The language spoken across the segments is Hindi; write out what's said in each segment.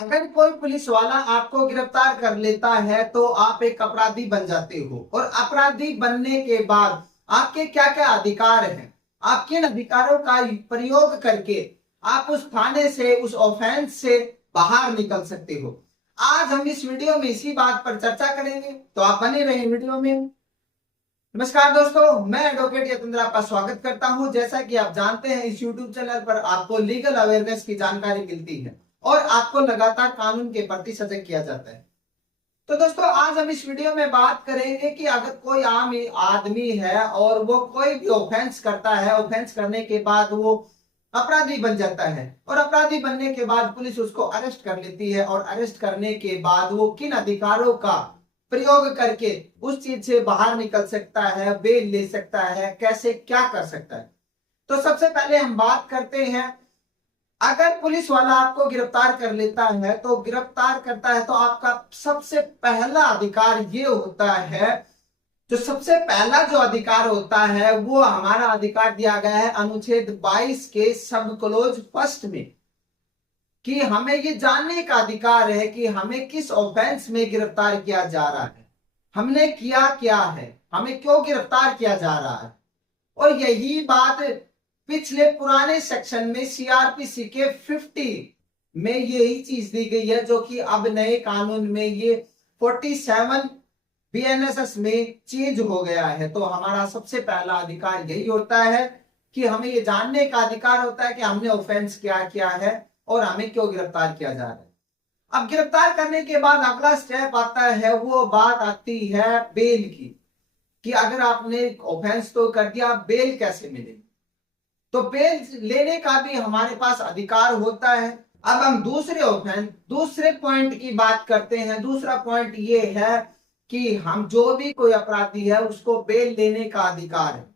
अगर कोई पुलिस वाला आपको गिरफ्तार कर लेता है तो आप एक अपराधी बन जाते हो, और अपराधी बनने के बाद आपके क्या क्या अधिकार हैं, आप किन अधिकारों का प्रयोग करके आप उस थाने से, उस ऑफेंस से बाहर निकल सकते हो। आज हम इस वीडियो में इसी बात पर चर्चा करेंगे, तो आप बने रहे वीडियो में। नमस्कार दोस्तों, मैं एडवोकेट यतेंद्र आपका स्वागत करता हूं। जैसा कि आप जानते हैं, इस YouTube चैनल पर आपको लीगल अवेयरनेस की जानकारी मिलती है और आपको लगातार कानून के प्रति सजग किया जाता है। तो दोस्तों, आज हम इस वीडियो में बात करेंगे कि अगर कोई आम आदमी है और वो कोई भी ऑफेंस करता है, ऑफेंस करने के बाद वो अपराधी बन जाता है, और अपराधी बनने के बाद पुलिस उसको अरेस्ट कर लेती है, और अरेस्ट करने के बाद वो किन अधिकारों का प्रयोग करके उस चीज से बाहर निकल सकता है, बेल ले सकता है, कैसे क्या कर सकता है। तो सबसे पहले हम बात करते हैं, अगर पुलिस वाला आपको गिरफ्तार कर लेता है, तो गिरफ्तार करता है तो आपका सबसे पहला अधिकार ये होता है, जो सबसे पहला जो अधिकार होता है वो हमारा अधिकार दिया गया है अनुच्छेद 22 के सब क्लोज फर्स्ट में, कि हमें ये जानने का अधिकार है कि हमें किस ऑफेंस में गिरफ्तार किया जा रहा है, हमने किया क्या है, हमें क्यों गिरफ्तार किया जा रहा है। और यही बात पिछले पुराने सेक्शन में सीआरपीसी के 50 में यही चीज दी गई है, जो कि अब नए कानून में ये 47 बीएनएसएस में चेंज हो गया है। तो हमारा सबसे पहला अधिकार यही होता है कि हमें ये जानने का अधिकार होता है कि हमने ऑफेंस क्या किया है और हमें क्यों गिरफ्तार किया जा रहा है। अब गिरफ्तार करने के बाद अगला स्टेप आता है, वो बात आती है बेल की, कि अगर आपने ऑफेंस तो कर दिया, बेल कैसे मिलेगी। तो बेल लेने का भी हमारे पास अधिकार होता है। अब हम दूसरे ऑफेंस, दूसरे पॉइंट की बात करते हैं। दूसरा पॉइंट ये है कि हम जो भी कोई अपराधी है उसको बेल लेने का अधिकार है।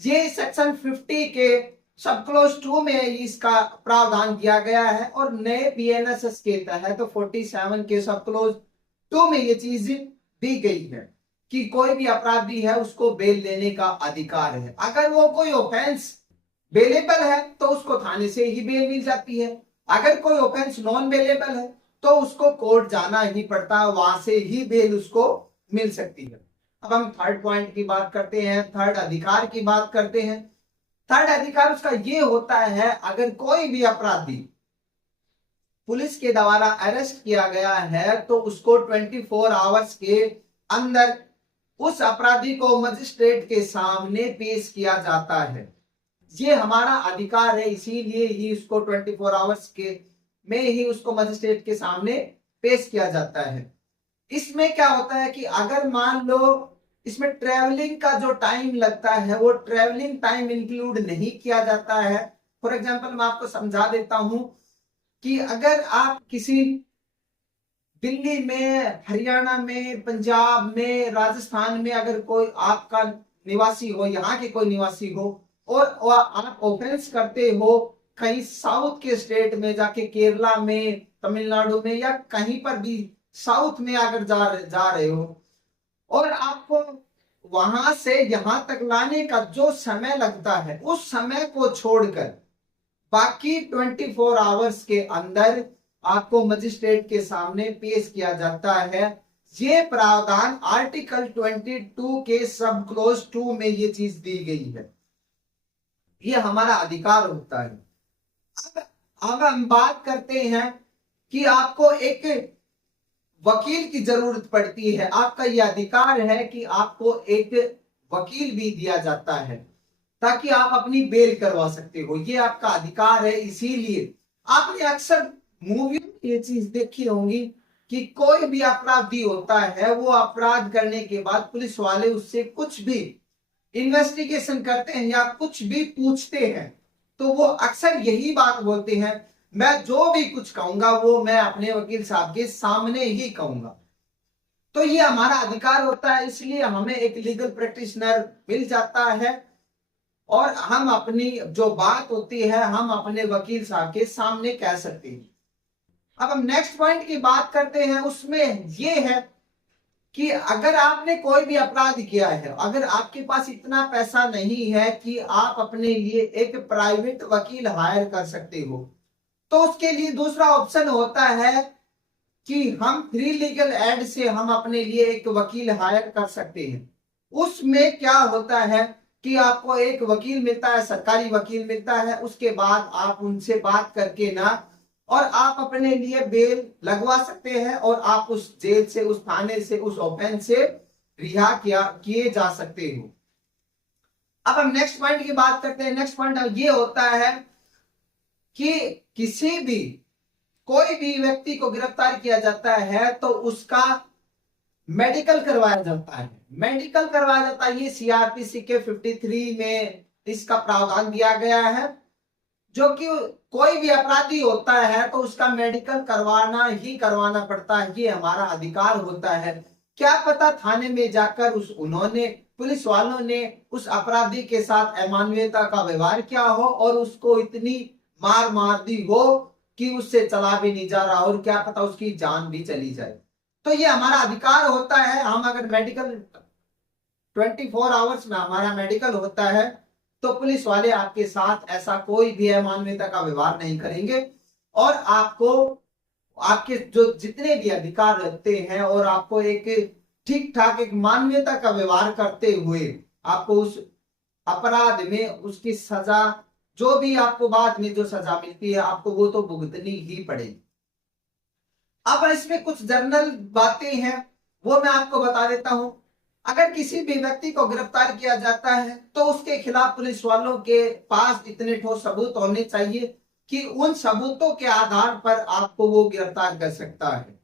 ये सेक्शन 50 के सब क्लोज 2 में इसका प्रावधान दिया गया है, और नए बीएनएसएस के तहत तो 47 के सब क्लोज 2 में ये चीज दी गई है कि कोई भी अपराधी है उसको बेल लेने का अधिकार है। अगर वो कोई ऑफेंस बेलेबल है तो उसको थाने से ही बेल मिल जाती है, अगर कोई ऑफेंस नॉन बेलेबल है तो उसको कोर्ट जाना ही पड़ता है, वहां से ही बेल उसको मिल सकती है। अब हम थर्ड पॉइंट की बात करते हैं, थर्ड अधिकार की बात करते हैं। थर्ड अधिकार उसका ये होता है, अगर कोई भी अपराधी पुलिस के द्वारा अरेस्ट किया गया है तो उसको 24 आवर्स के अंदर उस अपराधी को मजिस्ट्रेट के सामने पेश किया जाता है। ये हमारा अधिकार है, इसीलिए ही उसको 24 आवर्स के में ही उसको मजिस्ट्रेट के सामने पेश किया जाता है। इसमें क्या होता है कि अगर मान लो इसमें ट्रेवलिंग का जो टाइम लगता है वो ट्रेवलिंग टाइम इंक्लूड नहीं किया जाता है। फॉर एग्जांपल मैं आपको समझा देता हूं कि अगर आप किसी दिल्ली में, हरियाणा में, पंजाब में, राजस्थान में अगर कोई आपका निवासी हो, यहाँ के कोई निवासी हो, और आप ऑफेंस करते हो कहीं साउथ के स्टेट में जाके, केरला में, तमिलनाडु में, या कहीं पर भी साउथ में अगर जा रहे हो, और आपको वहां से यहां तक लाने का जो समय लगता है उस समय को छोड़कर बाकी 24 आवर्स के अंदर आपको मजिस्ट्रेट के सामने पेश किया जाता है। ये प्रावधान आर्टिकल 22 के सब क्लोज 2 में ये चीज दी गई है, ये हमारा अधिकार होता है। अब हम बात करते हैं कि आपको एक वकील की जरूरत पड़ती है। आपका यह अधिकार है कि आपको एक वकील भी दिया जाता है ताकि आप अपनी बेल करवा सकते हो, ये आपका अधिकार है। इसीलिए आपने अक्सर मूवी में ये चीज देखी होंगी कि कोई भी अपराधी होता है, वो अपराध करने के बाद पुलिस वाले उससे कुछ भी इन्वेस्टिगेशन करते हैं या कुछ भी पूछते हैं, तो वो अक्सर यही बात बोलते हैं, मैं जो भी कुछ कहूंगा वो मैं अपने वकील साहब के सामने ही कहूंगा। तो ये हमारा अधिकार होता है, इसलिए हमें एक लीगल प्रैक्टिशनर मिल जाता है और हम अपनी जो बात होती है हम अपने वकील साहब के सामने कह सकते हैं। अब हम नेक्स्ट पॉइंट की बात करते हैं, उसमें यह है कि अगर आपने कोई भी अपराध किया है, अगर आपके पास इतना पैसा नहीं है कि आप अपने लिए एक प्राइवेट वकील हायर कर सकते हो, तो उसके लिए दूसरा ऑप्शन होता है कि हम फ्री लीगल एड से हम अपने लिए एक वकील हायर कर सकते हैं। उसमें क्या होता है कि आपको एक वकील मिलता है, सरकारी वकील मिलता है, उसके बाद आप उनसे बात करके ना और आप अपने लिए बेल लगवा सकते हैं और आप उस जेल से, उस थाने से, उस ऑफेंस से रिहा किए जा सकते हो। अब हम नेक्स्ट पॉइंट की बात करते हैं। नेक्स्ट पॉइंट ये होता है कि किसी भी कोई भी व्यक्ति को गिरफ्तार किया जाता है तो उसका मेडिकल करवाया जाता है। मेडिकल करवाया जाता है, ये सीआरपीसी के 53 में इसका प्रावधान दिया गया है, जो कि कोई भी अपराधी होता है तो उसका मेडिकल करवाना ही करवाना पड़ता है, ये हमारा अधिकार होता है। क्या पता थाने में जाकर उन्होंने, पुलिस वालों ने उस अपराधी के साथ अमानवीयता का व्यवहार किया हो और उसको इतनी मार दी हो कि उससे चला भी नहीं जा रहा और क्या पता उसकी जान भी चली जाए। तो ये हमारा अधिकार होता है। हम अगर मेडिकल 24 आवर्स में हमारा मेडिकल होता है तो पुलिस वाले आपके साथ ऐसा कोई भी अमानवीयता का व्यवहार नहीं करेंगे और आपको आपके जो जितने भी अधिकार रहते हैं और आपको एक ठीक ठाक एक मानवीयता का व्यवहार करते हुए आपको उस अपराध में उसकी सजा, जो भी आपको बाद में जो सजा मिलती है आपको वो तो भुगतनी ही पड़ेगी। अब इसमें कुछ जनरल बातें हैं वो मैं आपको बता देता हूं। अगर किसी भी व्यक्ति को गिरफ्तार किया जाता है तो उसके खिलाफ पुलिस वालों के पास इतने ठोस सबूत होने चाहिए कि उन सबूतों के आधार पर आपको वो गिरफ्तार कर सकता है।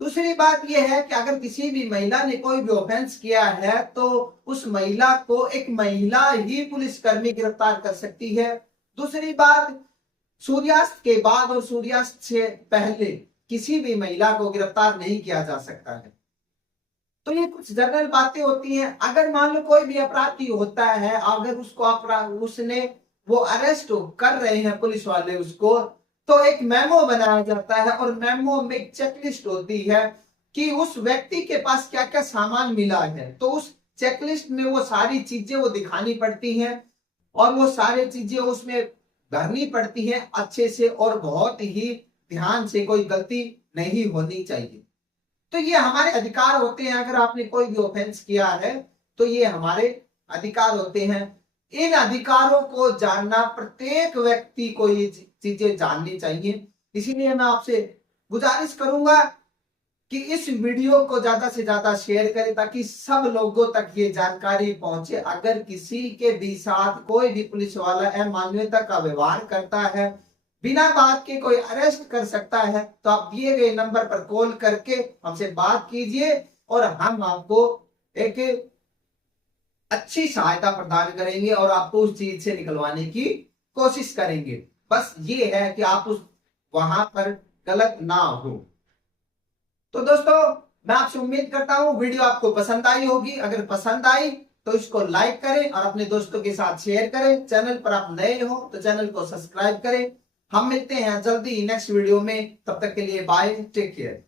दूसरी बात यह है कि अगर किसी भी महिला ने कोई भी ऑफेंस किया है तो उस महिला को एक महिला ही पुलिसकर्मी गिरफ्तार कर सकती है। दूसरी बात, सूर्यास्त के बाद और सूर्यास्त से पहले किसी भी महिला को गिरफ्तार नहीं किया जा सकता है। तो ये कुछ जनरल बातें होती हैं। अगर मान लो कोई भी अपराधी होता है, अगर उसने वो अरेस्ट कर रहे हैं पुलिस वाले उसको, तो एक मेमो बनाया जाता है और मेमो में एक चेकलिस्ट होती है कि उस व्यक्ति के पास क्या क्या सामान मिला है। तो उस चेकलिस्ट में वो सारी चीजें वो दिखानी पड़ती हैं और वो सारी चीजें उसमें भरनी पड़ती हैं अच्छे से और बहुत ही ध्यान से, कोई गलती नहीं होनी चाहिए। तो ये हमारे अधिकार होते हैं। अगर आपने कोई भी ऑफेंस किया है तो ये हमारे अधिकार होते हैं। इन अधिकारों को जानना प्रत्येक व्यक्ति को ये चीजें जाननी चाहिए। इसीलिए मैं आपसे गुजारिश करूंगा कि इस वीडियो को ज्यादा से ज्यादा शेयर करें ताकि सब लोगों तक ये जानकारी पहुंचे। अगर किसी के भी साथ कोई भी पुलिस वाला अमानवीयता का व्यवहार करता है, बिना बात के कोई अरेस्ट कर सकता है, तो आप दिए गए नंबर पर कॉल करके हमसे बात कीजिए और हम आपको एक अच्छी सहायता प्रदान करेंगे और आपको उस चीज से निकलवाने की कोशिश करेंगे। बस ये है कि आप उस वहां पर गलत ना हो। तो दोस्तों, मैं आपसे उम्मीद करता हूं वीडियो आपको पसंद आई होगी। अगर पसंद आई तो इसको लाइक करें और अपने दोस्तों के साथ शेयर करें। चैनल पर आप नए हो तो चैनल को सब्सक्राइब करें। हम मिलते हैं जल्दी नेक्स्ट वीडियो में, तब तक के लिए बाय, टेक केयर।